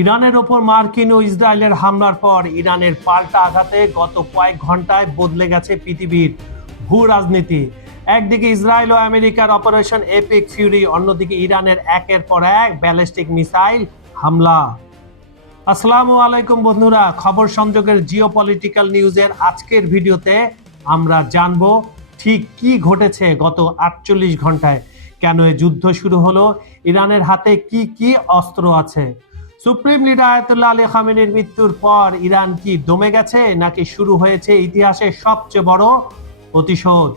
ইরানের ওপর মার্কিন ও ইসরায়েলের হামলার পর ইরানের পাল্টা আঘাতে গত কয়েক ঘন্টায় বদলে গেছে পৃথিবীর ভূ রাজনীতি। একদিকে ইসরায়েল ও আমেরিকার অপারেশন এপিক ফিউরি, অন্যদিকে ইরানের একের পর এক ব্যালিস্টিক মিসাইল হামলা। আসসালামু আলাইকুম বন্ধুরা, খবর সংযোগের জিওপলিটিক্যাল নিউজের আজকের ভিডিওতে আমরা জানবো ঠিক কি ঘটেছে গত 48 ঘন্টায়, কেন এই যুদ্ধ শুরু হলো, ইরানের হাতে কি কি অস্ত্র আছে। সুপ্রিম লিডার আয়াতুল্লাহ আলী খামেনির মৃত্যুর পর ইরান কি দমে গেছে, নাকি শুরু হয়েছে ইতিহাসের সবচেয়ে বড় প্রতিশোধ।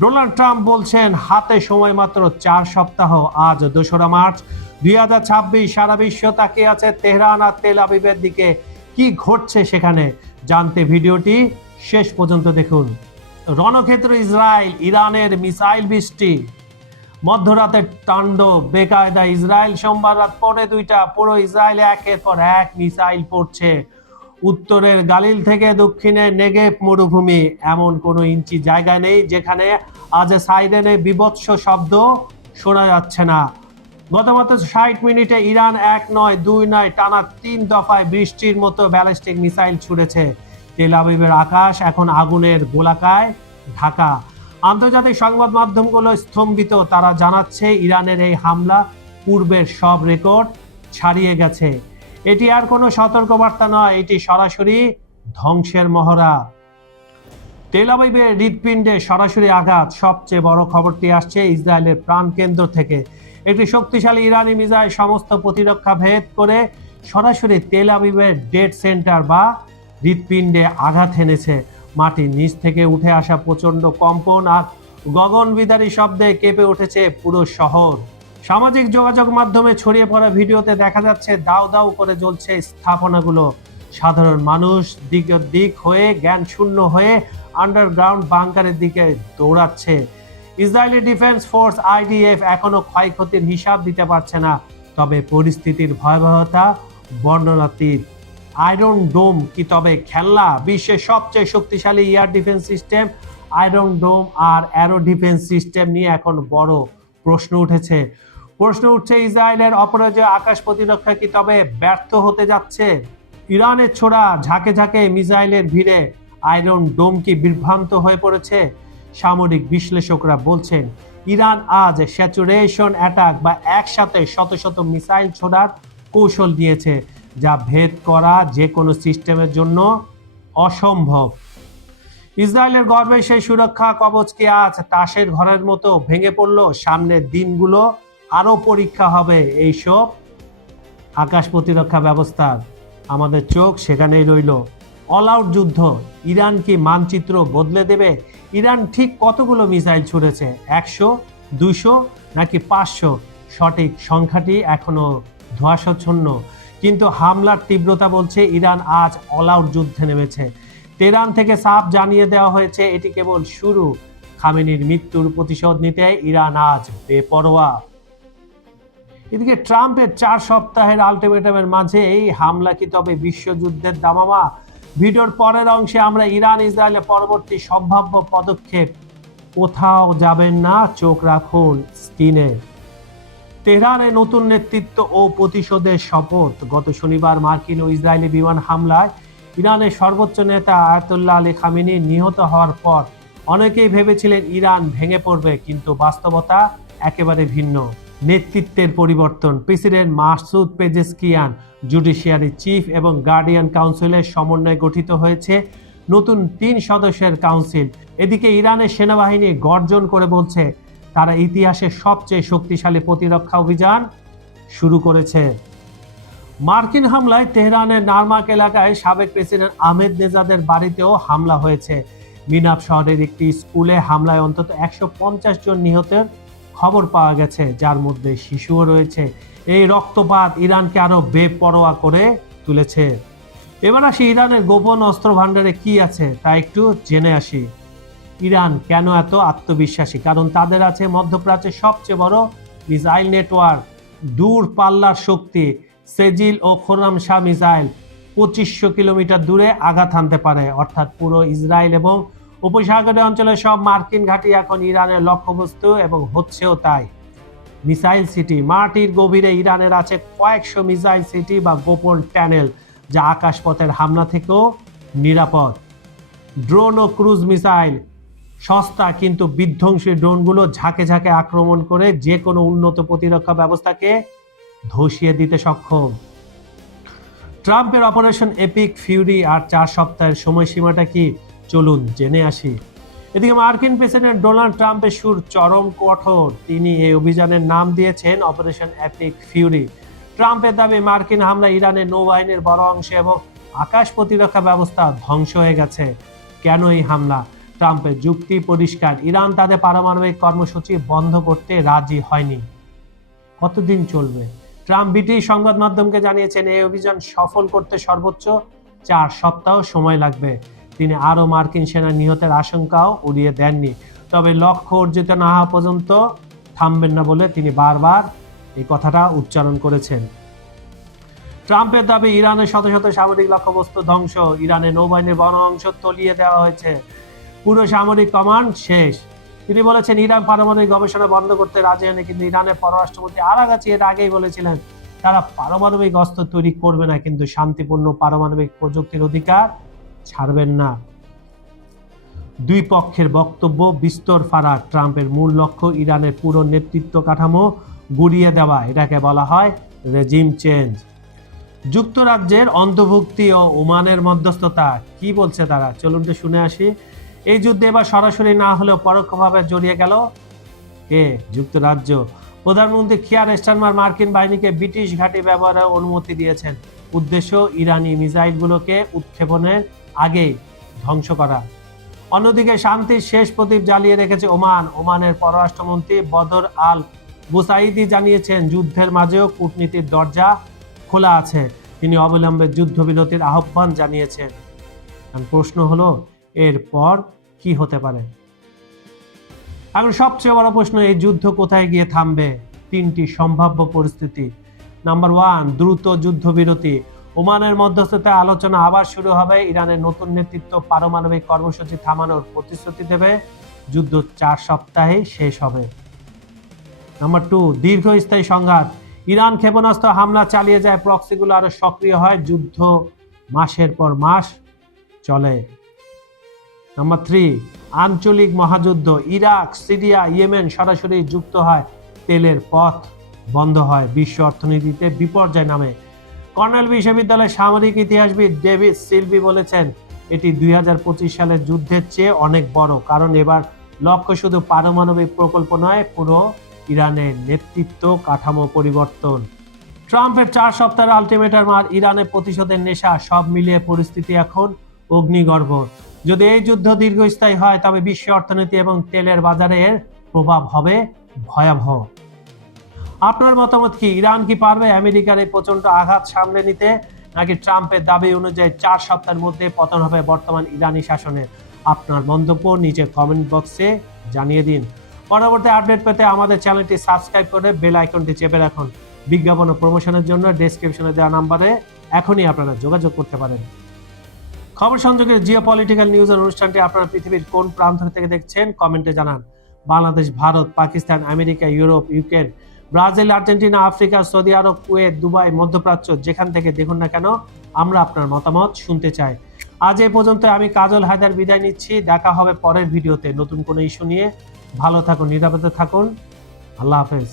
ডোনাল্ড ট্রাম্প বলছেন হাতে সময় মাত্র 4 সপ্তাহ। আজ 2রা মার্চ 2026, সারা বিশ্ব তাকিয়ে আছে তেহরান আর তেল আবিবের দিকে। কি ঘটছে সেখানে জানতে ভিডিওটি শেষ পর্যন্ত দেখুন। রণক্ষেত্র ইসরায়েল, ইরানের মিসাইল বৃষ্টি, মধ্যরাতের তাণ্ডব, বেকায়দা ইসরায়েল। সোমবার রাত 2:45 পুরো ইসরায়েলে একের পর এক মিসাইল পড়ছে। উত্তরের গালিল থেকে দক্ষিণে নেগেভ মরুভূমি, এমন কোনো ইঞ্চি জায়গা নেই যেখানে আজ সাইরেনে বিভৎস শব্দ শোনা যাচ্ছে না। গত মাত্র 60 মিনিটে ইরান 1 নয় 2 নয় টানা 3 দফায় বৃষ্টির মতো ব্যালিস্টিক মিসাইল ছুড়েছে। তেল আবিবের আকাশ এখন আগুনের গোলাকায় ঢাকা। আন্তর্জাতিক সংবাদ মাধ্যমগুলো স্তম্ভিত, তারা জানাচ্ছে ইরানের এই হামলা পূর্বের সব রেকর্ড ছাড়িয়ে গেছে। এটি আর কোনো সতর্কবার্তা নয়, এটি সরাসরি ধ্বংসের মহড়া। তেল আবিবের হৃৎপিণ্ডে সরাসরি আঘাত। সবচেয়ে বড় খবরটি আসছে ইসরায়েলের প্রাণকেন্দ্র থেকে। একটি শক্তিশালী ইরানি মিসাইল সমস্ত প্রতিরক্ষা ভেদ করে সরাসরি তেল আবিবের ডেড সেন্টার বা হৃৎপিণ্ডে আঘাত এনেছে। মাটির নিচ থেকে উঠে আসা প্রচন্ড কম্পন আর গগনবিদারী শব্দে কেঁপে উঠেছে পুরো শহর। সামাজিক যোগাযোগ মাধ্যমে ছড়িয়ে পড়া ভিডিওতে দেখা যাচ্ছে দাউ দাউ করে জ্বলছে স্থাপনাগুলো। সাধারণ মানুষ দিক হয়ে জ্ঞান শূন্য হয়ে আন্ডারগ্রাউন্ড বাংকারের দিকে দৌড়াচ্ছে। ইসরায়েলি ডিফেন্স ফোর্স আইডিএফ এখনো ক্ষয়ক্ষতির হিসাব দিতে পারছে না, তবে পরিস্থিতির ভয়াবহতা বর্ণনাতীত। আয়রন ডোম কি তবে খেলনা? বিশ্বের সবচেয়ে শক্তিশালী এয়ার ডিফেন্স সিস্টেম আয়রন ডোম আর অ্যারো ডিফেন্স সিস্টেম নিয়ে এখন বড় প্রশ্ন উঠছে ইসরায়েলের অপরাজয় আকাশ প্রতিরক্ষা কি তবে ব্যর্থ হতে যাচ্ছে? ইরানের ছোড়া ঝাঁকে ঝাঁকে মিসাইলের ভিড়ে আয়রন ডোম কি বিভ্রান্ত হয়ে পড়েছে? সামরিক বিশ্লেষকরা বলছেন ইরান আজ স্যাচুরেশন অ্যাটাক বা একসাথে শত শত মিসাইল ছোড়ার কৌশল নিয়েছে, যা ভেদ করা যে কোনো সিস্টেমের জন্য অসম্ভব। ইসরায়েলের গর্বে সেই সুরক্ষা কবচ কি আজ তাসের ঘরের মতো ভেঙে পড়ল? সামনের দিনগুলো আরো পরীক্ষা হবে এইসব আকাশ প্রতিরক্ষা ব্যবস্থার। আমাদের চোখ সেখানেই রইল। অল আউট যুদ্ধ, ইরান কি মানচিত্র বদলে দেবে? ইরান ঠিক কতগুলো মিসাইল ছুড়েছে? 100, 200 নাকি 500? সঠিক সংখ্যাটি এখনো ধোঁয়াশাচ্ছন্ন, কিন্তু হামলার তীব্রতা বলছে ইরান আজ অল আউট যুদ্ধে নেমেছে। তেহরান থেকে সাফ জানিয়ে দেওয়া হয়েছে এটি কেবল শুরু। খামেনির মৃত্যুর প্রতিশোধ নিতে ইরান আজ বেপরোয়া। এদিকে ট্রাম্পের 4 সপ্তাহের আলটিমেটামের মাঝে এই হামলা কি তবে বিশ্বযুদ্ধের দামামা? ভিডিওর পরের অংশে আমরা ইরান ইসরায়েলের পরবর্তী সম্ভাব্য পদক্ষেপ। কোথাও যাবেন না, চোখ রাখুন স্ক্রিনে। তেহরানে নতুন নেতৃত্ব ও প্রতিশোধের শপথ। গত শনিবার মার্কিন ও ইসরায়েলি বিমান হামলায় ইরানের সর্বোচ্চ নেতা আয়াতুল্লাহ আলী খামেনি নিহত হওয়ার পর অনেকেই ভেবেছিলেন ইরান ভেঙে পড়বে, কিন্তু বাস্তবতা একেবারে ভিন্ন। নেতৃত্বের পরিবর্তন। President Masoud Pezeshkian judiciary chief এবং গার্ডিয়ান কাউন্সিলের সমন্বয়ে গঠিত হয়েছে নতুন 3 সদস্যের কাউন্সিল। এদিকে ইরানের সেনাবাহিনী গর্জন করে বলছে তারা ইতিহাসের সবচেয়ে শক্তিশালী প্রতিরক্ষা অভিযান শুরু করেছে। মার্কিন হামলায় তেহরানের নারমাক এলাকায় সাবেক প্রেসিডেন্ট আহমেদ নেজাদের বাড়িতেও হামলা হয়েছে। মিনাব শহরের একটি স্কুলে হামলায় অন্তত 150 জন নিহতের খবর পাওয়া গেছে, যার মধ্যে শিশুও রয়েছে। এই রক্তপাত ইরানকে আরো বেপরোয়া করে তুলেছে। এবার আসি ইরানের গোপন অস্ত্র ভান্ডারে কি আছে তা একটু জেনে আসি। ইরান কেন এত আত্মবিশ্বাসী? কারণ তাদের আছে মধ্যপ্রাচ্যের সবচেয়ে বড় মিসাইল নেটওয়ার্ক, দূর পাল্লার শক্তি। সেজিল ও খোরামশাহ মিসাইল 2500 কিলোমিটার দূরে আঘাত হানতে পারে, অর্থাৎ পুরো ইসরায়েল এবং উপসাগরীয় অঞ্চলের সব মার্কিন ঘাঁটি এখন ইরানের লক্ষ্যবস্তু এবং হচ্ছেও তাই। Missile city. মাটির গভীরে ইরানের আছে কয়েকশো মিসাইল সিটি বা গোপন টানেল, যা আকাশপথের হামলা থেকেও নিরাপদ। ড্রোন ও ক্রুজ মিসাইল সস্তা কিন্তু বিধ্বংসী ড্রোনগুলো ঝাঁকে ঝাঁকে আক্রমণ করে যে কোনো উন্নত প্রতিরক্ষা ব্যবস্থাকে ধসিয়ে দিতে সক্ষম। ট্রাম্পের অপারেশন এপিক ফিউরি আর 4 সপ্তাহের সময়সীমাটা কি, চলুন জেনে আসি। এদিকে মার্কিন প্রেসিডেন্ট ডোনাল্ড ট্রাম্পের সুর চরম কঠোর। তিনি এই অভিযানের নাম দিয়েছেন অপারেশন এপিক ফিউরি। ট্রাম্পের দাবি মার্কিন হামলা ইরানের নৌবাহিনীর বড় অংশ এবং আকাশ প্রতিরক্ষা ব্যবস্থা ধ্বংস হয়ে গেছে। কেন এই হামলা? ট্রাম্পের যুক্তি পরিষ্কার, ইরান তাদের পারমাণবিক কর্মসূচি বন্ধ করতে রাজি হয়নি। কতদিন চলবে? ট্রাম্প ব্রিটিশ সংবাদ মাধ্যমকে জানিয়েছেন এই অভিযান সফল করতে সর্বোচ্চ 4 সপ্তাহ সময় লাগবে। তিনি আরও মার্কিন সেনা নিহতের আশঙ্কাও উড়িয়ে দেননি, তবে লক্ষ্য অর্জিত না হওয়া পর্যন্ত থামবেন না বলে তিনি বারবার এই কথাটা উচ্চারণ করেছেন। ট্রাম্পের দাবি ইরানের শত শত সামরিক লক্ষ্যবস্তু ধ্বংস, ইরানের নৌবাহিনীর বড় অংশ তলিয়ে দেওয়া হয়েছে, পুরো সামরিক কমান্ড শেষ। তিনি বলেছেন ইরান পারমাণবিক গবেষণা বন্ধ করতে রাজি হয়নি, কিন্তু ইরানের পররাষ্ট্রমন্ত্রী আরাগাচি এর আগেই বলেছিলেন তারা পারমাণবিক অস্ত্র তৈরি করবে না, কিন্তু শান্তিপূর্ণ পারমাণবিক প্রযুক্তির অধিকার ছাড়বেন না। দুই পক্ষের বক্তব্য বিস্তর ফারাক। ট্রাম্পের মূল লক্ষ্য ইরানের পুরো নেতৃত্ব কাঠামো গুড়িয়ে দেওয়া, এটাকে বলা হয় রেজিম চেঞ্জ। যুক্তরাজ্যের অন্তর্ভুক্তি ও ওমানের মধ্যস্থতা, কি বলছে তারা, চলুন তো শুনে আসি। এই যুদ্ধে এবার সরাসরি না হলেও পরোক্ষভাবে জড়িয়ে গেল কে? যুক্তরাজ্য। প্রধানমন্ত্রী কিয়ার স্টারমার মার্কিন বাহিনীকে ব্রিটিশ ঘাঁটি ব্যবহারের অনুমতি দিয়েছেন। উদ্দেশ্য ইরানি মিসাইলগুলোকে উৎক্ষেপণের আগেই ধ্বংস করা। অন্যদিকে শান্তির শেষ প্রদীপ জ্বালিয়ে রেখেছে ওমান। ওমানের পররাষ্ট্রমন্ত্রী বদর আল বুসাইদি জানিয়েছেন যুদ্ধের মাঝেও কূটনীতির দরজা খোলা আছে। তিনি অবিলম্বে যুদ্ধবিরতির আহ্বান জানিয়েছেন। প্রশ্ন হলো এরপর কি হতে পারে? এখন সবচেয়ে বড় প্রশ্ন, এই যুদ্ধ কোথায় গিয়ে থামবে? 3টি সম্ভাব্য পরিস্থিতি। নাম্বার 1, দ্রুত যুদ্ধবিরতি। ওমানের মধ্যস্থতায় আলোচনা আবার শুরু হবে। ইরানের নতুন নেতৃত্ব পারমাণবিক কর্মসূচি থামানোর প্রতিশ্রুতি দেবে। যুদ্ধ 4 সপ্তাহেই শেষ হবে। নাম্বার 2, দীর্ঘস্থায়ী সংঘাত। ইরান ক্ষেপণাস্ত্র হামলা চালিয়ে যায়, প্রক্সিগুলো আরো সক্রিয় হয়, যুদ্ধ মাসের পর মাস চলে। নাম্বার 3, আঞ্চলিক মহাযুদ্ধ। ইরাক, সিরিয়া, ইয়েমেন সরাসরি যুক্ত হয়, তেলের পথ বন্ধ হয়, বিশ্ব অর্থনীতিতে বিপর্যয় নামে। কর্নেল বিশ্ববিদ্যালয়ের সামরিক ইতিহাসবিদ ডেভিড সিলভি বলেছেন এটি 2025 সালের যুদ্ধের চেয়ে অনেক বড়, কারণ এবার লক্ষ্য শুধু পারমাণবিক প্রকল্প নয়, পুরো ইরানের নেতৃত্ব কাঠামো পরিবর্তন। ট্রাম্পের 4 সপ্তাহের আলটিমেটাম আর ইরানের প্রতিশোধের নেশা, সব মিলিয়ে পরিস্থিতি এখন অগ্নিগর্ভ। যদি এই যুদ্ধ দীর্ঘস্থায়ী হয় তবে বিশ্ব অর্থনীতি এবং তেলের বাজারে এর প্রভাব হবে ভয়াবহ। আপনার মতামত কি? ইরান কি পারবে আমেরিকার এই প্রচন্ড আঘাত সামলে নিতে, নাকি ট্রাম্পের দাবি অনুযায়ী 4 সপ্তাহের মধ্যে পতন হবে বর্তমান ইরানি শাসনের? আপনার মন্তব্য নিচে কমেন্ট বক্সে জানিয়ে দিন। পরবর্তী আপডেট পেতে আমাদের চ্যানেলটি সাবস্ক্রাইব করে বেল আইকনটি চেপে রাখুন। বিজ্ঞাপন ও প্রমোশনের জন্য ডেসক্রিপশনে দেওয়া নাম্বারে এখনই আপনারা যোগাযোগ করতে পারেন। খবর সংযোগের জিওপলিটিক্যাল নিউজের অনুষ্ঠানটি আপনারা পৃথিবীর কোন প্রান্ত থেকে দেখছেন কমেন্টে জানান। Bangladesh, Bharat, Pakistan, America, Europe, Ukraine, Brazil, Argentina, Africa, Saudi Arab, Kuwait, Dubai, মধ্যপ্রাচ্য, যেখান থেকে দেখুন না কেন আমরা আপনার মতামত শুনতে চাই। আজ এই পর্যন্ত আমি কাজল হায়দার বিদায় নিচ্ছি। দেখা হবে পরের ভিডিওতে নতুন কোনো ইস্যু নিয়ে। ভালো থাকুন, নিরাপদে থাকুন। আল্লাহ হাফেজ।